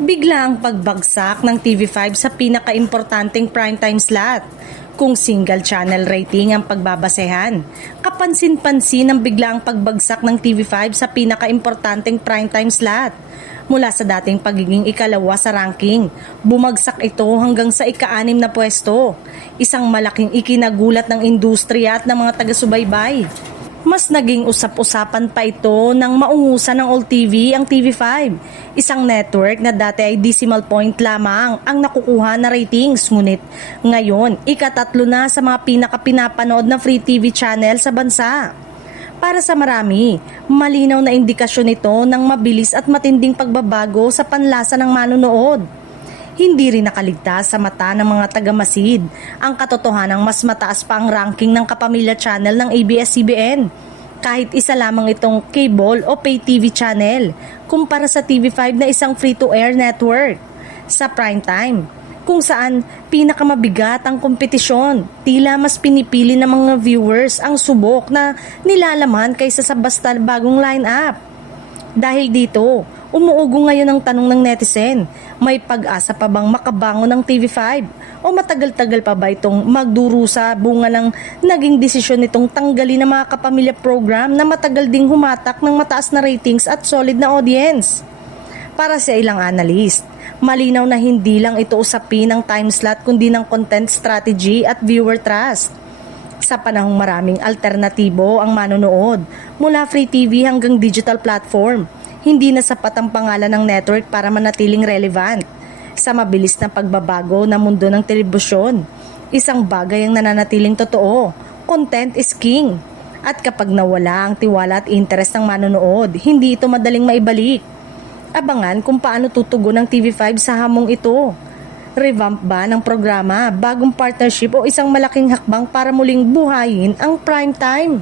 Bigla ang pagbagsak ng TV5 sa pinaka-importanting primetime slot. Kung single channel rating ang pagbabasehan, kapansin-pansin ang biglaang pagbagsak ng TV5 sa pinaka-importanting primetime slot. Mula sa dating pagiging ikalawa sa ranking, bumagsak ito hanggang sa ika-6 na pwesto. Isang malaking ikinagulat ng industriya at ng mga taga-subaybay. Mas naging usap-usapan pa ito nang maungusan ng All TV ang TV5. Isang network na dati ay decimal point lamang ang nakukuha na ratings. Ngunit ngayon, ika-3 na sa mga pinaka-pinapanood na free TV channel sa bansa. Para sa marami, malinaw na indikasyon ito ng mabilis at matinding pagbabago sa panlasa ng manonood. Hindi rin nakaligtas sa mata ng mga taga-masid ang katotohanang mas mataas pa ang ranking ng Kapamilya Channel ng ABS-CBN. Kahit isa lamang itong cable o pay TV channel kumpara sa TV5 na isang free-to-air network. Sa prime time, kung saan pinakamabigat ang kompetisyon, tila mas pinipili ng mga viewers ang subok na nilalaman kaysa sa basta bagong line-up. Dahil dito, umuugo ngayon ang tanong ng netizen, may pag-asa pa bang makabangon ng TV5? O matagal-tagal pa ba itong magdurusa bunga ng naging desisyon nitong tanggalin ng mga kapamilya program na matagal ding humatak ng mataas na ratings at solid na audience? Para sa ilang analyst, malinaw na hindi lang ito usapin ng time slot kundi ng content strategy at viewer trust. Sa panahong maraming alternatibo ang manonood, mula free TV hanggang digital platform, hindi na sapat ang pangalan ng network para manatiling relevant. Sa mabilis na pagbabago ng mundo ng telebisyon, isang bagay ang nananatiling totoo: content is king. At kapag nawala ang tiwala at interest ng manonood, hindi ito madaling maibalik. Abangan kung paano tutugon ng TV5 sa hamong ito. Revamp ba ng programa, bagong partnership o isang malaking hakbang para muling buhayin ang prime time?